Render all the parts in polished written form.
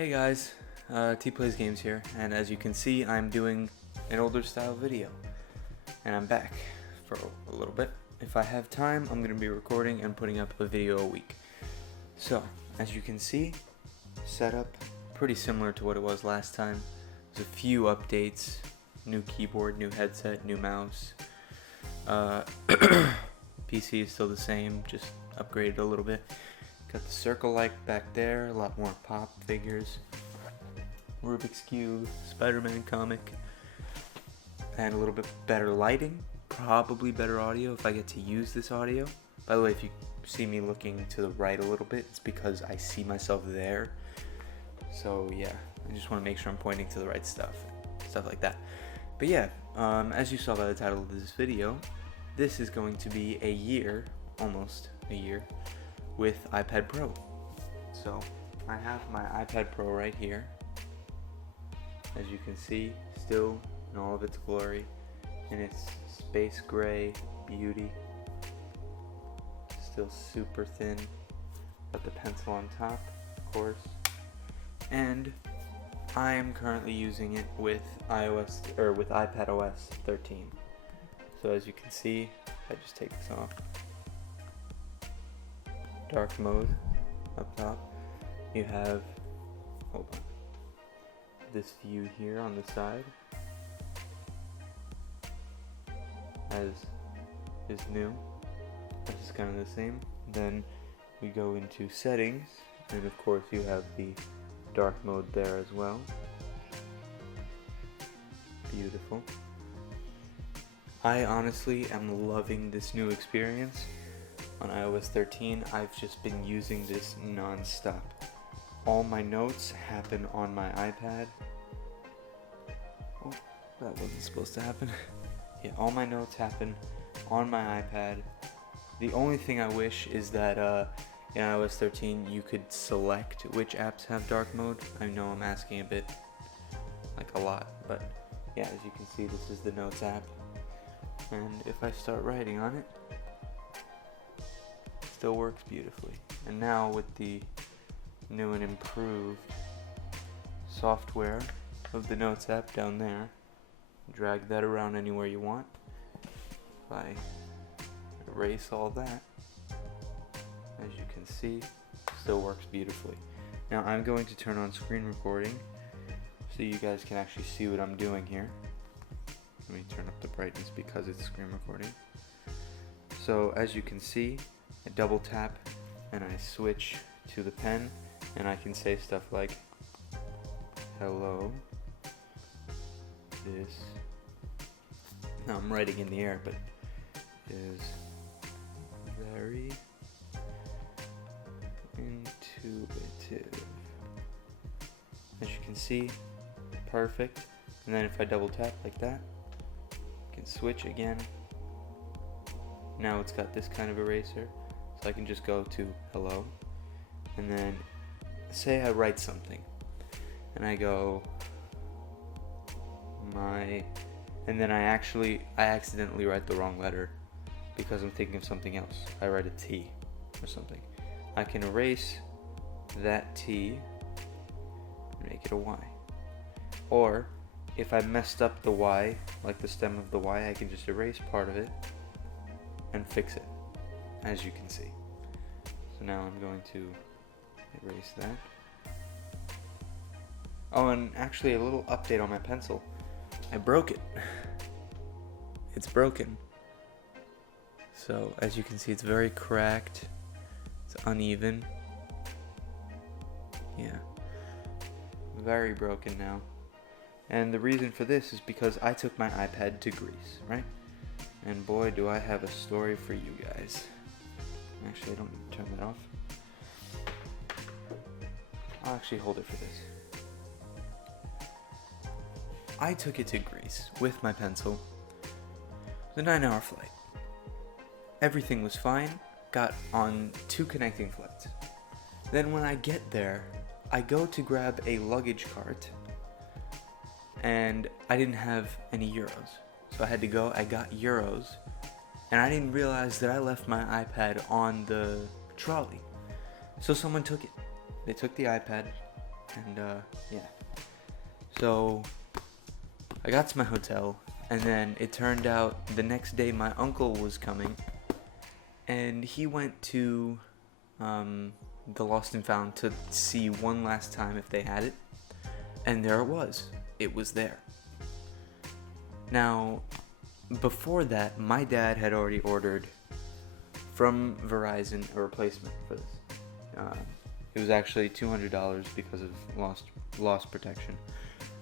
Hey guys, T Plays Games here, and as you can see, I'm doing an older style video, and I'm back for a little bit. If I have time, I'm going to be recording and putting up a video a week. So, as you can see, setup pretty similar to what it was last time. There's a few updates, new keyboard, new headset, new mouse. PC is still the same, just upgraded a little bit. Got the circle light back there, a lot more pop figures, Rubik's Cube, Spider-Man comic, and a little bit better lighting, probably better audio if I get to use this audio. By the way, if you see me looking to the right a little bit, it's because I see myself there. So yeah, I just want to make sure I'm pointing to the right stuff like that. But yeah, as you saw by the title of this video, this is going to be a year, almost a year, with iPad Pro. So I have my iPad Pro right here. As you can see, still in all of its glory, in its space gray beauty. Still super thin. Got the pencil on top, of course. And I am currently using it with iPad OS 13. So as you can see, I just take this off. Dark mode up top. You have, hold on, this view here on the side, as is new. This is kind of the same. Then we go into settings, and of course you have the dark mode there as well. Beautiful. I honestly am loving this new experience. On iOS 13, I've just been using this non-stop. All my notes happen on my iPad. Oh, that wasn't supposed to happen. Yeah, all my notes happen on my iPad. The only thing I wish is that in iOS 13 you could select which apps have dark mode. I know I'm asking a bit, like a lot, but yeah, as you can see, this is the Notes app. And if I start writing on it, still works beautifully. And now with the new and improved software of the Notes app down there, drag that around anywhere you want. If I erase all that, as you can see, still works beautifully. Now I'm going to turn on screen recording so you guys can actually see what I'm doing here. Let me turn up the brightness because it's screen recording. So as you can see, I double tap and I switch to the pen, and I can say stuff like, hello, this, now I'm writing in the air, but is very intuitive. As you can see, perfect. And then if I double tap like that, I can switch again. Now it's got this kind of eraser. So I can just go to hello, and then say I write something, and I go and then I accidentally write the wrong letter because I'm thinking of something else. I write a T or something. I can erase that T and make it a Y. Or if I messed up the Y, like the stem of the Y, I can just erase part of it and fix it, as you can see. So now I'm going to erase that. Oh, and actually a little update on my pencil. I broke it. It's broken. So as you can see, it's very cracked. It's uneven. Yeah. Very broken now. And the reason for this is because I took my iPad to Greece, right? And boy, do I have a story for you guys. Actually, I don't need to turn that off. I'll actually hold it for this. I took it to Greece with my pencil. It was a 9-hour flight. Everything was fine. Got on 2 connecting flights. Then when I get there, I go to grab a luggage cart, and I didn't have any euros. So I had to go, I got euros, and I didn't realize that I left my iPad on the trolley. So someone took it. They took the iPad, And yeah. So I got to my hotel, and then it turned out the next day my uncle was coming, and he went to the Lost and Found to see one last time if they had it, and there it was. It was there. Now, before that, my dad had already ordered from Verizon a replacement for this. It was actually $200 because of loss protection.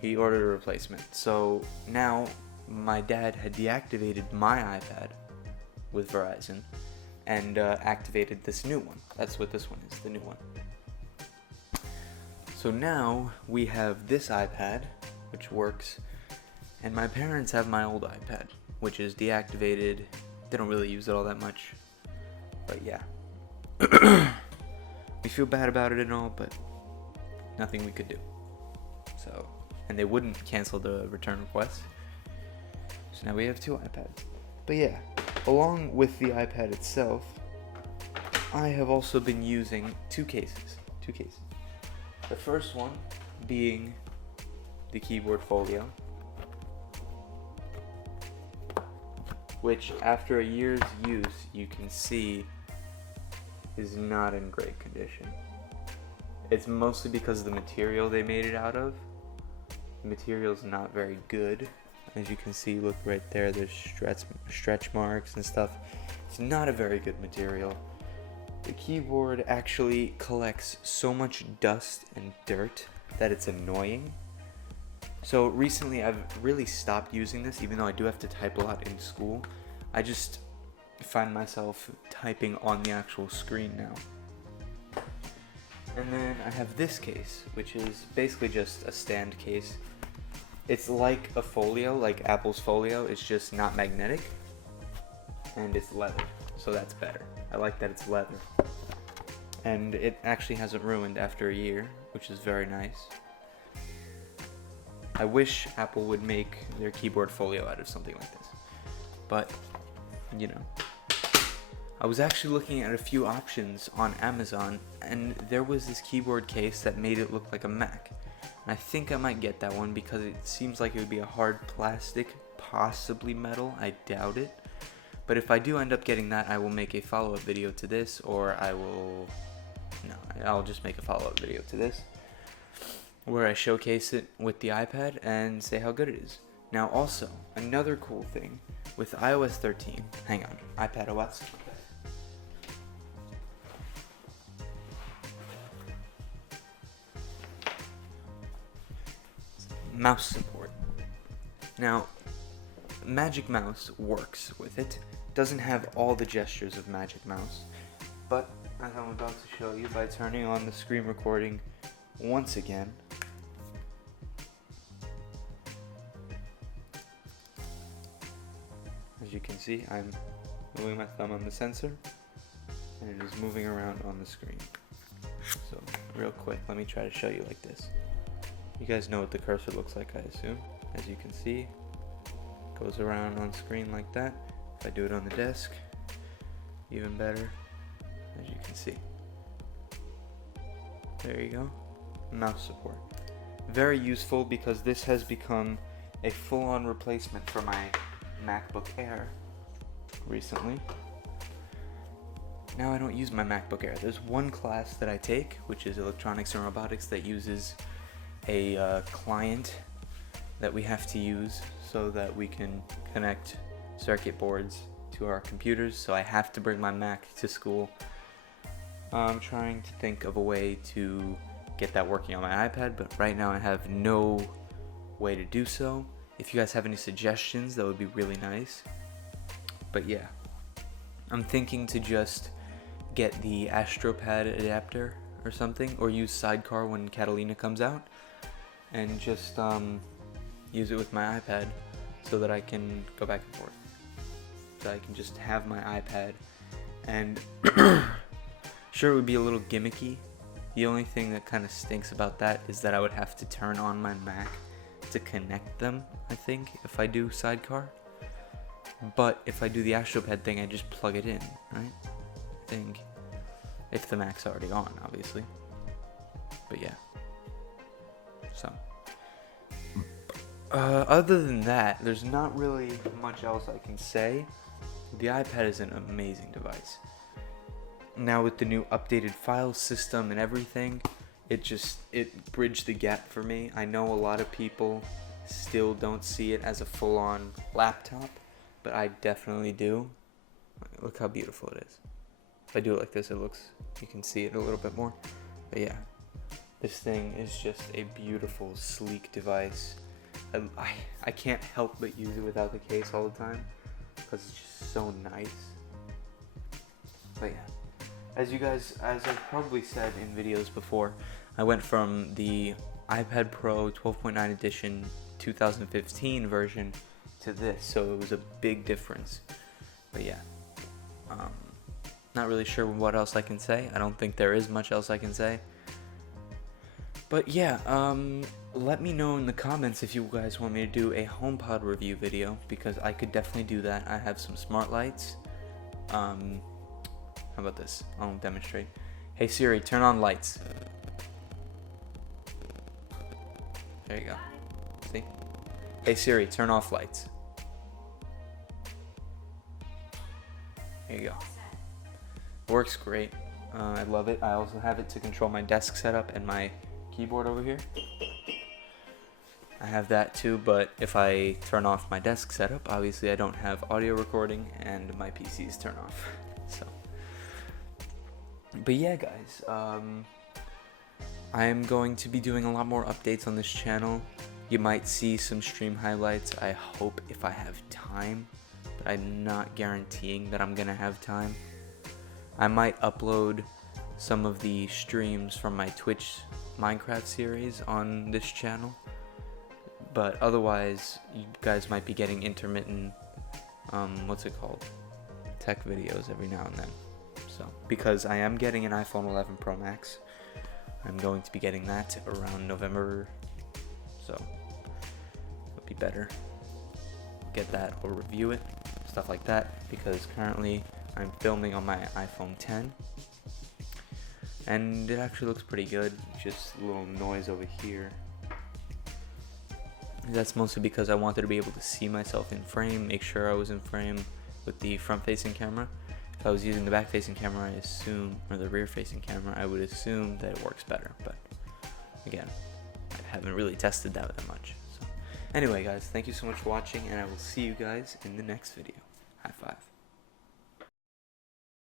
He ordered a replacement. So now my dad had deactivated my iPad with Verizon and activated this new one. That's what this one is, the new one. So now we have this iPad, which works, and my parents have my old iPad, which is deactivated. They don't really use it all that much, but yeah. We feel bad about it and all, but nothing we could do. So, and they wouldn't cancel the return request. So now we have two iPads. But yeah, along with the iPad itself, I have also been using two cases. The first one being the keyboard folio, which after a year's use, you can see is not in great condition. It's mostly because of the material they made it out of. The material's not very good. As you can see, look right there, there's stretch marks and stuff. It's not a very good material. The keyboard actually collects so much dust and dirt that it's annoying. So recently I've really stopped using this, even though I do have to type a lot in school. I just find myself typing on the actual screen now. And then I have this case, which is basically just a stand case. It's like a folio, like Apple's folio, it's just not magnetic, and it's leather, so that's better. I like that it's leather. And it actually hasn't ruined after a year, which is very nice. I wish Apple would make their keyboard folio out of something like this, but, you know. I was actually looking at a few options on Amazon, and there was this keyboard case that made it look like a Mac. And I think I might get that one because it seems like it would be a hard plastic, possibly metal. I doubt it. But if I do end up getting that, I will make a follow-up video to this, or I'll just make a follow-up video to this, where I showcase it with the iPad and say how good it is. Now also, another cool thing with iOS 13, hang on, iPad OS. Mouse support. Now, Magic Mouse works with it. Doesn't have all the gestures of Magic Mouse, but as I'm about to show you by turning on the screen recording once again, as you can see, I'm moving my thumb on the sensor, and it is moving around on the screen. So, real quick, let me try to show you like this. You guys know what the cursor looks like, I assume. As you can see, it goes around on screen like that. If I do it on the desk, even better, as you can see. There you go. Mouse support. Very useful because this has become a full-on replacement for my MacBook Air recently. Now I don't use my MacBook Air. There's one class that I take, which is electronics and robotics, that uses a client that we have to use so that we can connect circuit boards to our computers. So I have to bring my Mac to school. I'm trying to think of a way to get that working on my iPad, but right now I have no way to do so. If you guys have any suggestions, that would be really nice. But yeah, I'm thinking to just get the AstroPad adapter or something, or use Sidecar when Catalina comes out, and just use it with my iPad so that I can go back and forth. So I can just have my iPad, and sure, it would be a little gimmicky. The only thing that kind of stinks about that is that I would have to turn on my Mac to connect them, I think, if I do Sidecar. But if I do the AstroPad thing, I just plug it in, right? I think, if the Mac's already on, obviously. But yeah. So, other than that, there's not really much else I can say. The iPad is an amazing device. Now with the new updated file system and everything, it bridged the gap for me. I know a lot of people still don't see it as a full-on laptop, but I definitely do. Look how beautiful it is. If I do it like this, you can see it a little bit more. But yeah, this thing is just a beautiful, sleek device. I can't help but use it without the case all the time because it's just so nice. But yeah, as I've probably said in videos before, I went from the iPad Pro 12.9 edition 2015 version to this, so it was a big difference. But yeah, not really sure what else I can say. I don't think there is much else I can say. But yeah, let me know in the comments if you guys want me to do a HomePod review video, because I could definitely do that. I have some smart lights. How about this? I'll demonstrate. Hey Siri, turn on lights. There you go. See? Hey Siri, turn off lights. There you go. Works great. I love it. I also have it to control my desk setup and my keyboard over here. I have that too, but if I turn off my desk setup, obviously I don't have audio recording and my PC's turn off. So, but yeah, guys, I am going to be doing a lot more updates on this channel. You might see some stream highlights, I hope, if I have time, but I'm not guaranteeing that I'm gonna have time. I might upload some of the streams from my Twitch Minecraft series on this channel, but otherwise you guys might be getting intermittent tech videos every now and then. So because I am getting an iPhone 11 Pro Max, I'm going to be getting that around November, so it'll be better get that or review it, stuff like that, because currently I'm filming on my iPhone 10 and it actually looks pretty good. Just a little noise over here. That's mostly because I wanted to be able to see myself in frame, make sure I was in frame with the front-facing camera. If I was using the back-facing camera, or the rear-facing camera, I would assume that it works better. But again, I haven't really tested that much. So anyway, guys, thank you so much for watching, and I will see you guys in the next video. High five.